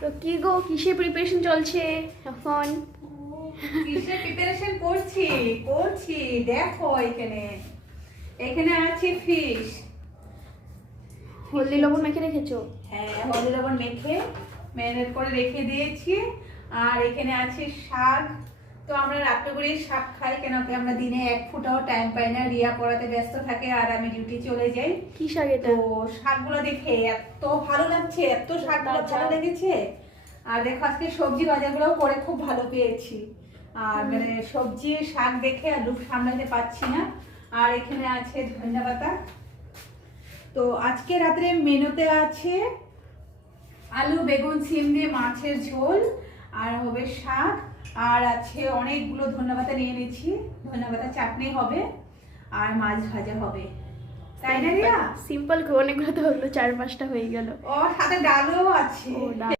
তো কি গো, কিসের প্রিপারেশন চলছে এখন? কিসের প্রিপারেশন করছি করছি দেখো এখানে এখানে আছে ফিশ। হলদি লবণ মেখে রেখেছো? হ্যাঁ, হলদি লবণ মেখে ম্যারিনেট করে রেখে দিয়েছি। আর এখানে আছে শাক। তো আমরা রাত্রে করে শাক খাই, কেন কি আমরা দিনে এক ফুটাও টাইম পাই না, রিয়া পড়াতে ব্যস্ত থাকে আর আমি ডিউটি চলে যাই। কি শাক এটা? তো শাকগুলো দেখে এত ভালো লাগছে, এত শাকগুলো ভালো লেগেছে। আর দেখো আজকে সবজি বাজারগুলো করে খুব ভালো পেয়েছি। আর মানে সবজি শাক দেখে আর লোভ সামলাতে পারছি না। আর এখানে আছে ধনিয়া পাতা। তো আজকে রাত্রে মেনুতে আছে আলু বেগুন সিম দিয়ে মাছের ঝোল, আর হবে শাক, আর আছে অনেকগুলো ধনেপাতা নিয়ে নিচ্ছি, ধনেপাতা চাটনি হবে, আর মাছ ভাজা হবে। তাই না রিয়া? সিম্পল অনেকগুলো তো হলো, 4-5টা হয়ে গেল। ও সাথে ডালও আছে। ও, ডাল।